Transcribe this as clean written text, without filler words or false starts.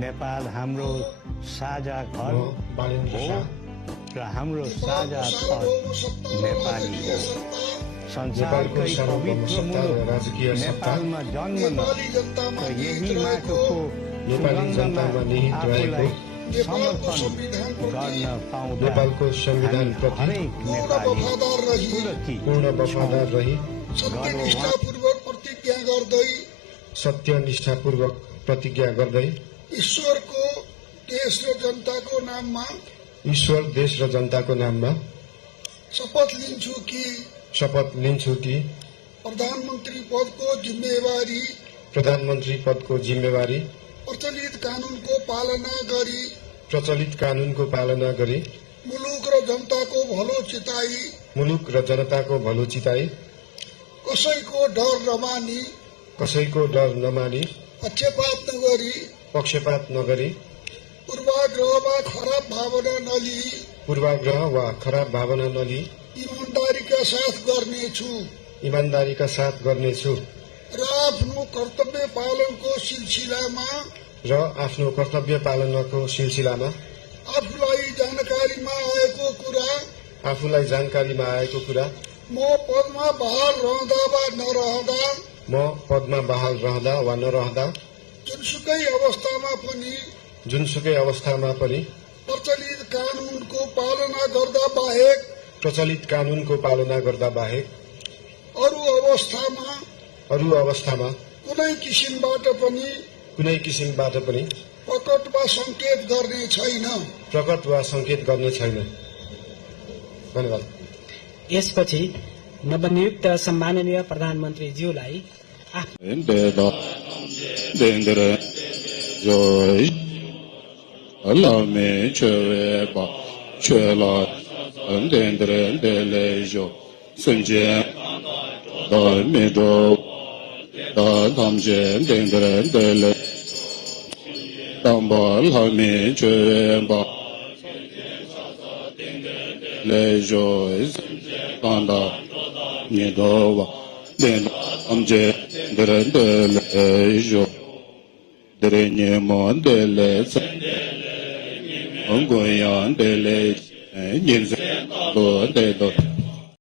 नेपाल हाम्रो साझा घर हो र हाम्रो साझा थर नेपाली हो। संसारकै पवित्र मुलुक नेपालमा जन्मन र यही माटोको सुगन्धमा आफूलाई समर्पण गर्न पाउँदा नेपालको संविधान प्रति हरेक नेपाली पूर्ण वफादार रही सत्यनिष्ठापूर्वक प्रतिज्ञा गर्दै ईश्वरको देश र जनताको नाममा शपथ लिन्छु कि प्रधानमन्त्री पदको जिम्मेवारी प्रचलित कानूनको पालना गरी मुलुक र जनताको भलो चिताई कसैको डर नमानी पक्षपात नगरी पूर्वाग्रह वा खराब भावना नलिई ईमानदारीका साथ गर्नेछु र आफ्नो कर्तव्य पालनको सिलसिलामा आफूलाई जानकारीमा आएको कुरा म पदमा बहाल रहँदा वा नरहँदा जुनसुकै अवस्थामा पनि प्रचलित कानूनको पालना गर्दा बाहेक अरू अवस्थामा कुनै किसिमबाट पनि प्रकट वा संकेत गर्ने छैन। धन्यवाद। यसपछि नवनियुक्त सम्माननीय प्रधानमन्त्रीज्यूलाई Ông